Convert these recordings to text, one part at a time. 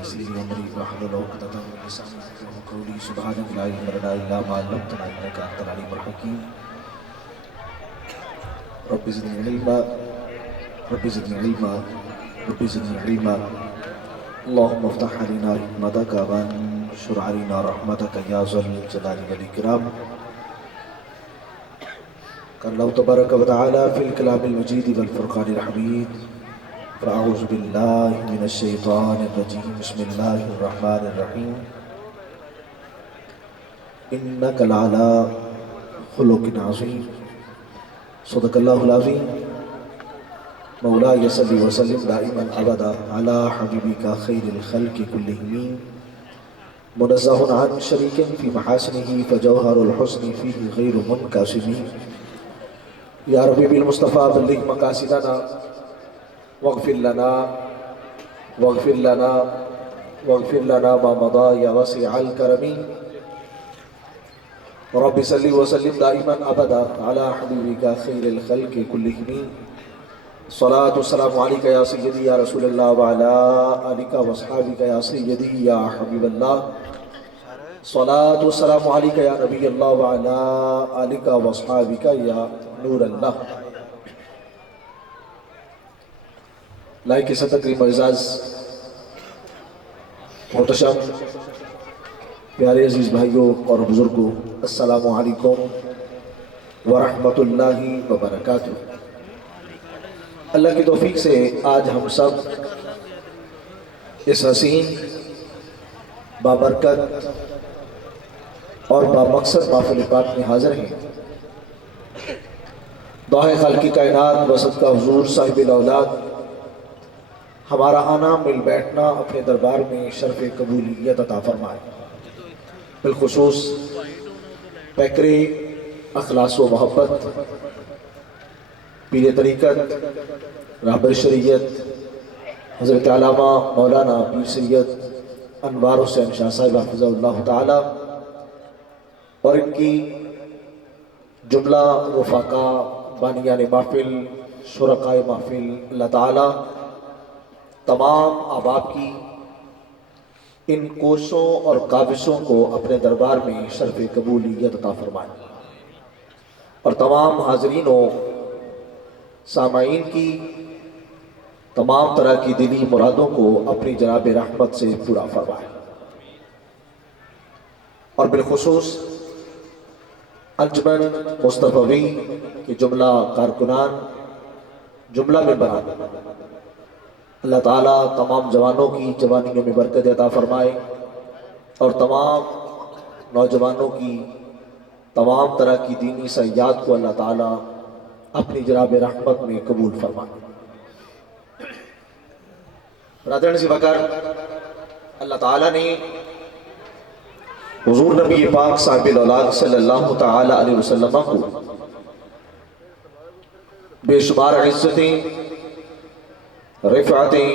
يسر لي أمري واحلل عقدة من لساني يفقهوا قولي سبحانك لا علم لنا إلا ما علمتنا إنك أنت العليم الحكيم رب زدني علما رب زدني علما رب زدني علما اللهم افتح علينا حكمتك وانشر علينا رحمتك يا ذا الجلال والإكرام. قال الله تبارك وتعالى في الكلام المجيد والفرقان الحميد فأعوذ بالله من الشيطان الرجيم بسم الله الرحمن الرحيم إنك لعلى خلق عظيم صدق الله العظيم. مولاي صل وسلم دائما أبدا على حبيبك خير الخلق كلهم منزه عن شريك في محاسنه فجوهر الحسن فيه غير منكسم. يا ربي بالمصطفى بلغ مقاصدنا واغفر لنا واغفر لنا واغفر لنا ما مضى يا واسع الكرم. رب صل وسلم دائما ابدا على حبيبك خير الخلق كلهم. صلاة والسلام عليك يا سيدي يا رسول الله وعلى آلك واصحابك يا سيدي يا حبيب الله. صلاة والسلام عليك يا نبي الله وعلى آلك واصحابك يا نور اللہ. لائق صدر کریم اعزاز محتشم پیارے عزیز بھائیوں اور بزرگوں، السلام علیکم ورحمۃ اللہ وبرکاتہ. اللہ کی توفیق سے آج ہم سب اس حسین بابرکت اور بامقصد محفل پاک میں حاضر ہیں. دعائے خالق کائنات وسط کا حضور صاحب الاولاد ہمارا آنا مل بیٹھنا اپنے دربار میں شرف قبولیت عطا فرمائے. بالخصوص پیکر اخلاص و محبت پیر طریقت رہبر شریعت حضرت علامہ مولانا پیر سید انوار حسین شاہ صاحب حفظہ اللہ تعالی اور ان کی جملہ رفقا بانیان محفل شرکائے محفل، اللہ تعالی تمام احباب کی ان کوششوں اور کاوشوں کو اپنے دربار میں شرف قبولیت عطا فرمائے اور تمام حاضرین و سامعین کی تمام طرح کی دلی مرادوں کو اپنی جناب رحمت سے پورا فرمائے. اور بالخصوص انجمن مصطفی کے جملہ کارکنان، جملہ ممبران، اللہ تعالیٰ تمام جوانوں کی جوانیوں میں برکت عطا فرمائے اور تمام نوجوانوں کی تمام طرح کی دینی سیاحت کو اللہ تعالیٰ اپنی جناب رحمت میں قبول فرمائے. برادران سی وقار، اللہ تعالیٰ نے حضور نبی پاک صاحب الاولاد صلی اللہ تعالیٰ علیہ وسلم کو بے شمار عزتیں، رفعتیں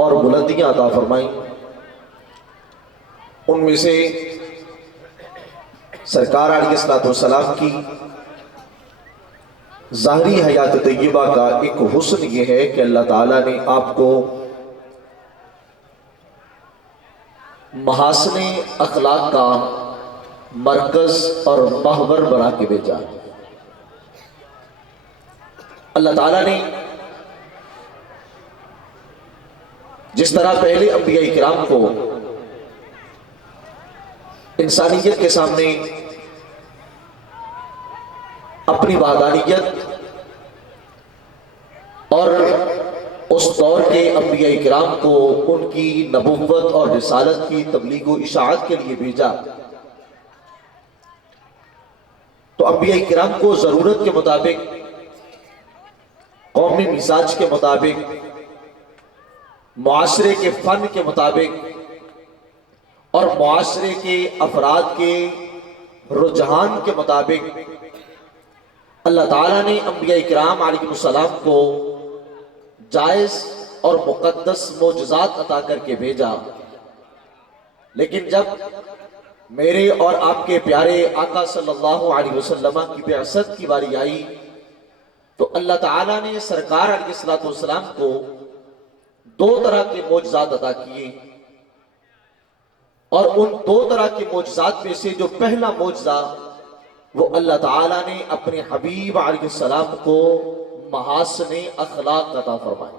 اور بلندیاں عطا فرمائیں. ان میں سے سرکار علیہ السلام کی ظاہری حیات طیبہ کا ایک حسن یہ ہے کہ اللہ تعالیٰ نے آپ کو محاسن اخلاق کا مرکز اور محور بنا کے بھیجا. اللہ تعالیٰ نے جس طرح پہلے انبیاء کرام کو انسانیت کے سامنے اپنی وحدانیت اور اس دور کے انبیاء کرام کو ان کی نبوت اور رسالت کی تبلیغ و اشاعت کے لیے بھیجا، تو انبیاء کرام کو ضرورت کے مطابق، قومی مزاج کے مطابق، معاشرے کے فن کے مطابق اور معاشرے کے افراد کے رجحان کے مطابق اللہ تعالیٰ نے انبیاء کرام علیہ السلام کو جائز اور مقدس معجزات عطا کر کے بھیجا. لیکن جب میرے اور آپ کے پیارے آقا صلی اللہ علیہ وسلم کی بعثت کی باری آئی تو اللہ تعالیٰ نے سرکار علیہ السلام کو دو طرح کے معجزات عطا کیے، اور ان دو طرح کے معجزات میں سے جو پہلا معجزہ وہ اللہ تعالیٰ نے اپنے حبیب علیہ السلام کو محاسن اخلاق عطا فرمائے۔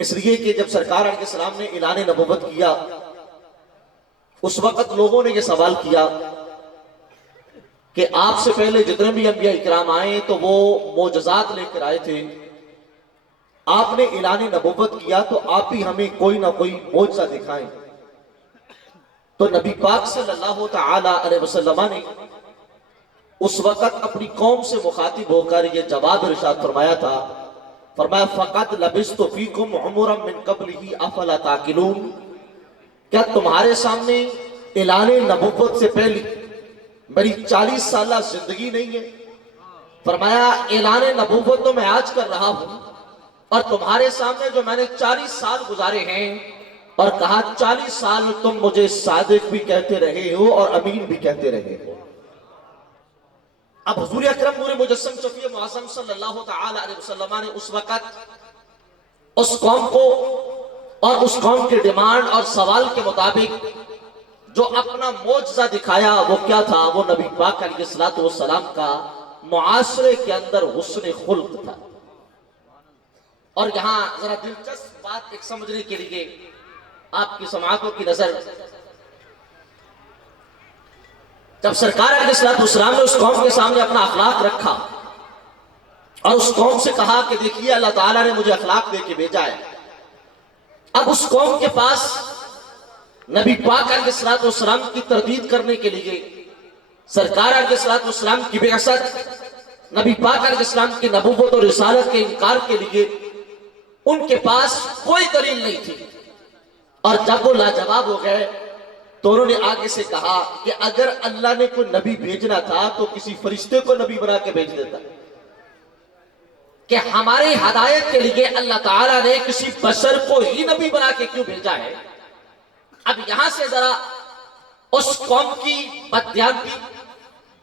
اس لیے کہ جب سرکار علیہ السلام نے اعلان نبوت کیا، اس وقت لوگوں نے یہ سوال کیا کہ آپ سے پہلے جتنے بھی انبیاء اکرام آئے تو وہ معجزات لے کر آئے تھے، آپ نے اعلان نبوت کیا تو آپ بھی ہمیں کوئی نہ کوئی معجزہ دکھائیں۔ تو نبی پاک صلی اللہ تعالی علیہ وسلم نے اس وقت اپنی قوم سے مخاطب ہو کر یہ جواب ارشاد فرمایا تھا، فرمایا فَقَدْ لَبِثْتُ فِيكُمْ عُمُرًا مِّن قَبْلِهِ أَفَلَا تَعْقِلُونَ، کیا تمہارے سامنے اعلان نبوت سے پہلے میری 40 سالہ زندگی نہیں ہے؟ فرمایا اعلان نبوت تو میں آج کر رہا ہوں، اور تمہارے سامنے جو میں نے 40 سال گزارے ہیں، اور کہا 40 سال تم مجھے صادق بھی کہتے رہے ہو اور امین بھی کہتے رہے ہو۔ اب حضور اکرم نور مجسم شفیع معظم صلی اللہ تعالی علیہ وسلم نے اس وقت اس قوم کو اور اس قوم کی ڈیمانڈ اور سوال کے مطابق جو اپنا معجزہ دکھایا وہ کیا تھا؟ وہ نبی پاک علیہ السلام کا معاشرے کے اندر حسن خلق تھا۔ اور یہاں ذرا دلچسپ بات ایک سمجھنے کے لیے آپ کی سماعتوں کی نظر، جب سرکار علیہ السلام نے اس قوم کے سامنے اپنا اخلاق رکھا اور اس قوم سے کہا کہ دیکھیے اللہ تعالیٰ نے مجھے اخلاق دے کے بھیجا ہے، اب اس قوم کے پاس نبی پاک علیہ السلام کی تردید کرنے کے لیے، سرکار علیہ السلام کی بعثت، نبی پاک علیہ السلام کی نبوت اور رسالت کے انکار کے لیے ان کے پاس کوئی دلیل نہیں تھی۔ اور جب وہ لاجواب ہو گئے تو انہوں نے آگے سے کہا کہ اگر اللہ نے کوئی نبی بھیجنا تھا تو کسی فرشتے کو نبی بنا کے بھیج دیتا، کہ ہماری ہدایت کے لیے اللہ تعالیٰ نے کسی بشر کو ہی نبی بنا کے کیوں بھیجا ہے؟ اب یہاں سے ذرا اس قوم کی بددیانتی،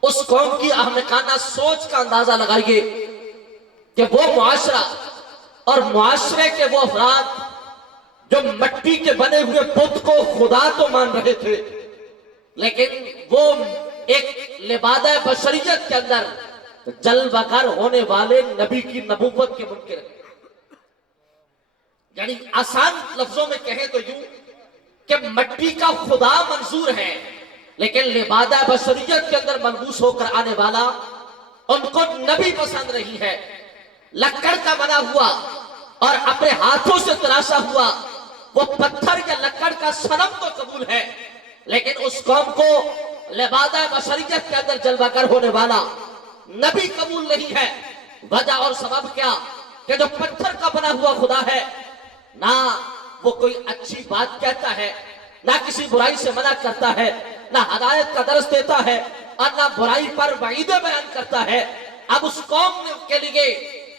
اس قوم کی احمقانہ سوچ کا اندازہ لگائیے کہ وہ معاشرہ اور معاشرے کے وہ افراد جو مٹی کے بنے ہوئے بت کو خدا تو مان رہے تھے، لیکن وہ ایک لبادہ بشریت کے اندر جلوہ گر ہونے والے نبی کی نبوت کے منکر ہیں۔ یعنی آسان لفظوں میں کہیں تو یوں کہ مٹی کا خدا منظور ہے، لیکن لبادہ بشریت کے اندر ملبوس ہو کر آنے والا ان کو نبی پسند نہیں ہے۔ لکڑ کا بنا ہوا اور اپنے ہاتھوں سے تراشا ہوا وہ پتھر یا لکڑ کا صنم تو قبول ہے، لیکن اس قوم کو لبادہ بشریت کے اندر جلوہ گر ہونے والا نبی قبول نہیں ہے۔ وجہ اور سبب کیا؟ کہ جو پتھر کا بنا ہوا خدا ہے، نہ وہ کوئی اچھی بات کہتا ہے، نہ کسی برائی سے منع کرتا ہے، نہ ہدایت کا درس دیتا ہے، اور نہ برائی پر وعیدیں بیان کرتا ہے۔ اب اس قوم کے لیے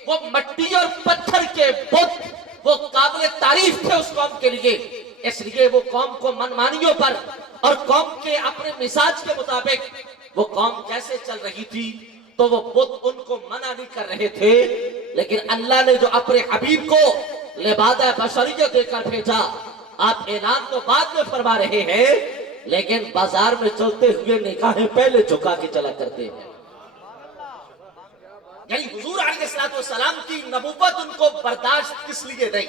وہ مٹی اور پتھر کے بت وہ قابل تعریف تھے اس قوم کے لیے، اس لیے وہ قوم کو منمانیوں پر اور قوم کے اپنے مزاج کے مطابق وہ قوم کیسے چل رہی تھی تو وہ بت ان کو منع نہیں کر رہے تھے، لیکن اللہ نے جو اپنے حبیب کو لبادہ بشریت دے کر بھیجا، آپ اعلان تو بعد میں فرما رہے ہیں لیکن بازار میں چلتے ہوئے نگاہیں پہلے جھکا کے چلا کرتے ہیں۔ یعنی حضور علیہ السلام کی نبوت ان کو برداشت کس لیے نہیں،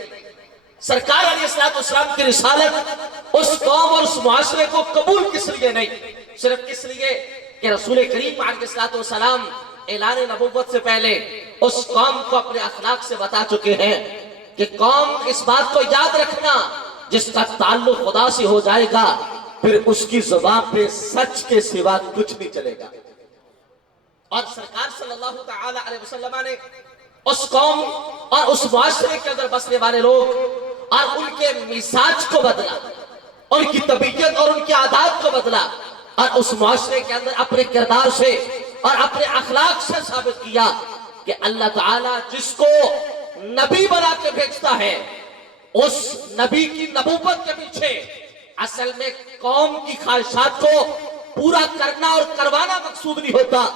سرکار علیہ السلام کی رسالت اس قوم اور اس معاشرے کو قبول کس لیے نہیں؟ صرف اس لیے کہ رسول کریم علیہ السلام اعلان نبوت سے پہلے اس قوم کو اپنے اخلاق سے بتا چکے ہیں کہ قوم اس بات کو یاد رکھنا، جس کا تعلق خدا سے ہو جائے گا پھر اس کی زبان پہ سچ کے سوا کچھ نہیں چلے گا۔ اور سرکار صلی اللہ تعالی علیہ وسلم نے اس قوم اور اس معاشرے کے اندر بسنے والے لوگ اور ان کے مزاج کو بدلا، ان کی طبیعت اور ان کی عادات کو بدلا، اور اس معاشرے کے اندر اپنے کردار سے اور اپنے اخلاق سے ثابت کیا کہ اللہ تعالیٰ جس کو نبی بنا کے بھیجتا ہے اس نبی کی نبوت کے پیچھے اصل میں قوم کی خواہشات کو پورا کرنا اور کروانا مقصود نہیں ہوتا،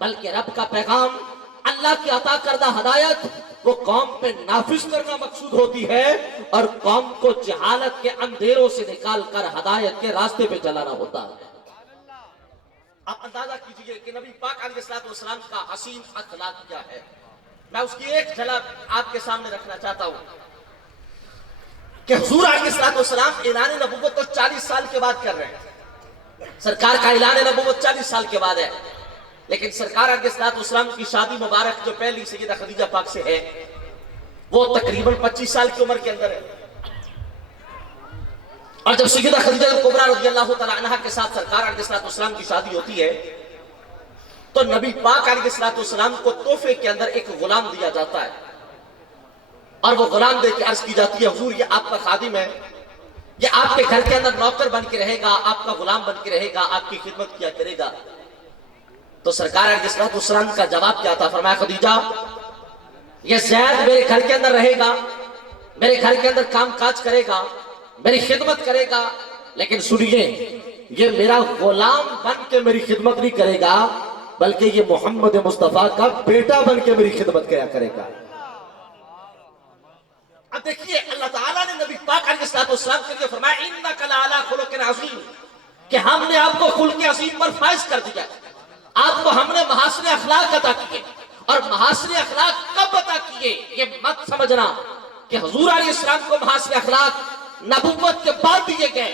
بلکہ رب کا پیغام اللہ کی عطا کردہ ہدایت وہ قوم پہ نافذ کرنا مقصود ہوتی ہے اور قوم کو جہالت کے اندھیروں سے نکال کر ہدایت کے راستے پہ چلانا ہوتا ہے۔ آپ اندازہ کیجئے کہ نبی پاک علیہ السلام کا حسین اخلاق کیا ہے۔ میں اس کی ایک جھلک آپ کے سامنے رکھنا چاہتا ہوں کہ حضور علیہ السلام اعلان نبوت تو 40 سال کے بعد کر رہے ہیں۔ سرکار کا اعلان نبوت 40 سال کے بعد ہے، لیکن سرکار علیہ السلام کی شادی مبارک جو پہلی سیدہ خدیجہ پاک سے ہے وہ تقریباً 25 سال کی عمر کے اندر ہے، اور جب سیدہ خدیجہ کبریٰ رضی اللہ تعالی عنہا کے ساتھ سرکار علیہ السلام کی شادی ہوتی ہے تو نبی پاک علیہ السلام کو تحفے کے اندر ایک غلام دیا جاتا ہے، اور وہ غلام دے کے عرض کی جاتی ہے حضور یہ آپ کا خادم ہے، یہ آپ کے گھر کے اندر نوکر بن کے رہے گا، آپ کا غلام بن کے رہے گا، آپ کی خدمت کیا کرے گا۔ تو سرکار علیہ السلام کا جواب کیا تھا؟ فرمایا خدیجہ یہ زید میرے گھر کے اندر رہے گا، میرے گھر کے اندر کام کاج کرے گا، میری خدمت کرے گا، لیکن سنیے یہ میرا غلام بن کے میری خدمت نہیں کرے گا بلکہ یہ محمد مصطفیٰ کا بیٹا بن کے میری خدمت کیا کرے گا۔ اب دیکھیے اللہ تعالیٰ نے نبی پاک علیہ السلام کے لیے فرمایا اِنَّكَ لَعَلَىٰ خُلُقٍ عَظِيمٍ کہ ہم نے آپ کو خلق عظیم پر فائز کر دیا، آپ کو ہم نے محاسن اخلاق عطا کیے، اور محاسن اخلاق کب عطا کیے یہ مت سمجھنا کہ حضور علیہ السلام کو محاسن اخلاق نبوت کے بعد دیے گئے۔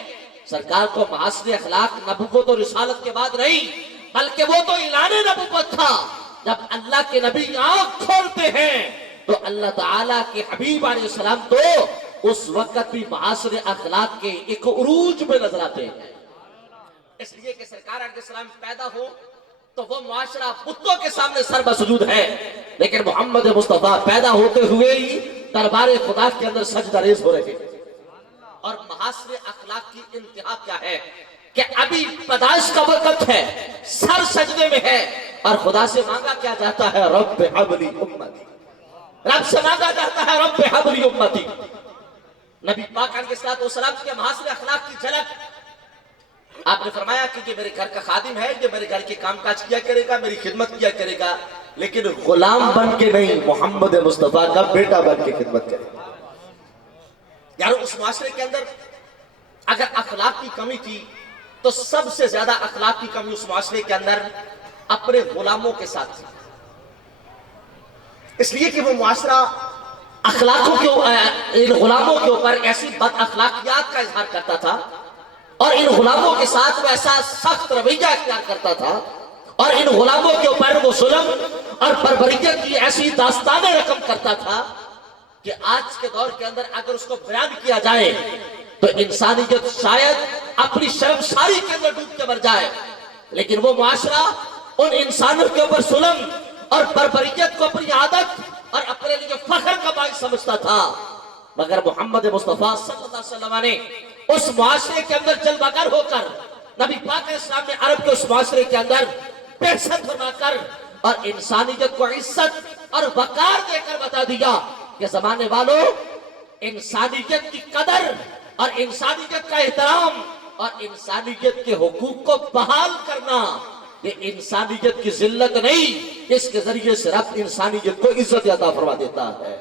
سرکار کو محاسن اخلاق نبوت اور رسالت کے بعد نہیں بلکہ وہ تو اعلان نبوت تھا۔ جب اللہ کے نبی آنکھ کھولتے ہیں تو اللہ تعالیٰ کے حبیب علیہ السلام تو اس وقت بھی محاسن اخلاق کے ایک عروج میں نظر آتے ہیں، اس لیے کہ سرکار علیہ السلام پیدا ہو تو وہ معاشرہ بتوں کے سامنے سر بسجود ہے، لیکن محمد مصطفیٰ پیدا ہوتے ہوئے ہی دربار خدا کے اندر سجدہ ریز ہو رہے ہیں۔ اور محاسن اخلاق کی انتہا کیا ہے کہ ابھی پیدائش کا وقت ہے، سر سجدے میں ہے، اور خدا سے مانگا کیا جاتا ہے رب ہب لی امتی، رب سے مانگا جاتا ہے رب ہب لی امتی۔ نبی پاک علیہ السلام کے محاسن اخلاق کی جھلک آپ نے فرمایا کہ یہ میرے گھر کا خادم ہے، یہ میرے گھر کے کام کاج کیا کرے گا، میری خدمت کیا کرے گا، لیکن غلام بن کے نہیں، محمد مصطفیٰ کا بیٹا بن کے خدمت کرے گا۔ یار اس معاشرے کے اندر اگر اخلاق کی کمی تھی تو سب سے زیادہ اخلاق کی کمی اس معاشرے کے اندر اپنے غلاموں کے ساتھ تھی، اس لیے کہ وہ معاشرہ اخلاقوں کے ان غلاموں کے اوپر ایسی بد اخلاقیات کا اظہار کرتا تھا، اور ان غلاموں کے ساتھ وہ ایسا سخت رویہ اختیار کرتا تھا، اور ان غلاموں کے اوپر وہ ظلم اور بربریت کی ایسی داستانیں رقم کرتا تھا کہ آج کے دور کے اندر اگر اس کو بیان کیا جائے تو انسانیت شاید اپنی شرمساری کے اندر ڈوب کے مر جائے، لیکن وہ معاشرہ ان انسانوں کے اوپر ظلم اور بربریت کو اپنی عادت اور اپنے لیے فخر کا باعث سمجھتا تھا، مگر محمد مصطفیٰ صلی اللہ علیہ وسلم نے اس معاشرے کے اندر جلوہ گر ہو کر نبی پاک علیہ السلام نے عرب کے اس معاشرے کے اندر بحثت فرما کر اور انسانیت کو عزت اور وقار دے کر بتا دیا کہ زمانے والوں انسانیت کی قدر اور انسانیت کا احترام اور انسانیت کے حقوق کو بحال کرنا یہ انسانیت کی ذلت نہیں، اس کے ذریعے سے رب انسانیت کو عزت عطا فرما دیتا ہے۔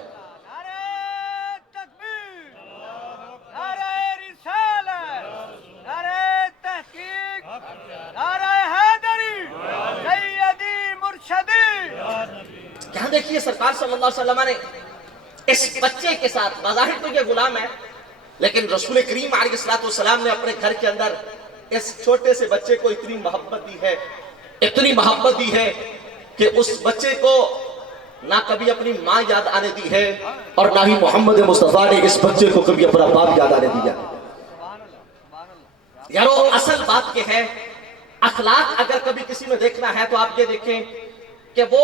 یہاں دیکھیے سرکار صلی اللہ علیہ وسلم نے اس بچے کے ساتھ، بظاہر تو یہ غلام ہے لیکن رسول کریم علیہ السلام نے اپنے گھر کے اندر اس چھوٹے سے بچے کو اتنی محبت دی ہے، اتنی محبت دی ہے کہ اس بچے کو نہ کبھی اپنی ماں یاد آنے دی ہے اور نہ ہی محمد مصطفیٰ نے اس بچے کو کبھی اپنا باپ یاد آنے دیا۔ یارو اصل بات یہ ہے اخلاق اگر کبھی کسی میں دیکھنا ہے تو آپ یہ دیکھیں کہ وہ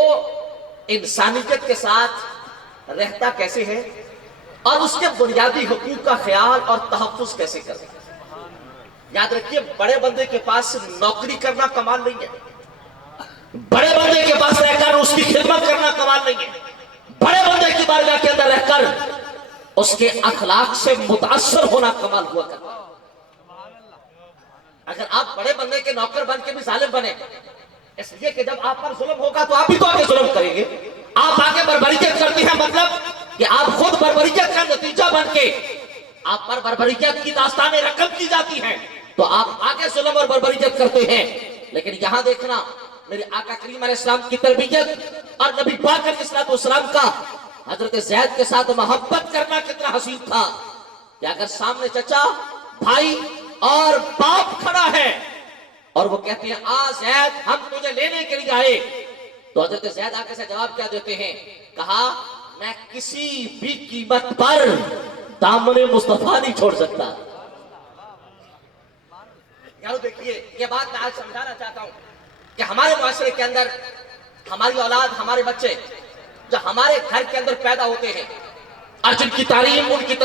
انسانیت کے ساتھ رہتا کیسے ہے اور اس کے بنیادی حقوق کا خیال اور تحفظ کیسے کرتا ہے۔ یاد رکھیے بڑے بندے کے پاس نوکری کرنا کمال نہیں ہے، بڑے بندے کے پاس رہ کر اس کی خدمت کرنا کمال نہیں ہے، بڑے بندے کی بارگاہ کے اندر رہ کر اس کے اخلاق سے متاثر ہونا کمال ہوا کرتا ہے۔ اگر آپ بڑے بندے کے نوکر بن کے بھی ظالم بنے، اس لیے کہ جب آپ پر ظلم ہوگا تو آپ بھی تو آگے ظلم کریں گے، آپ آگے بربریت کرتے ہیں، مطلب کہ آپ خود بربریت کا نتیجہ بن کے آپ پر بربریت کی داستانیں رقم کی جاتی ہیں تو آپ آگے ظلم اور بربریت کرتے ہیں۔ لیکن یہاں دیکھنا میرے آقا کریم علیہ السلام کی تربیت اور نبی پاک علیہ السلام کا حضرت زید کے ساتھ محبت کرنا کتنا حسین تھا کہ اگر سامنے چچا، بھائی اور باپ کھڑا ہے اور وہ کہتے ہیں آ زید ہم تجھے لینے کے لیے آئے، تو حضرت زید آگے سے جواب کیا دیتے ہیں؟ کہا میں کسی بھی قیمت پر دامن مصطفیٰ نہیں چھوڑ سکتا۔ یارو دیکھیے یہ بات میں آج سمجھانا چاہتا ہوں کہ ہمارے معاشرے کے اندر ہماری اولاد، ہمارے بچے جو ہمارے گھر کے اندر پیدا ہوتے ہیں اور جن کی تعلیم ان کی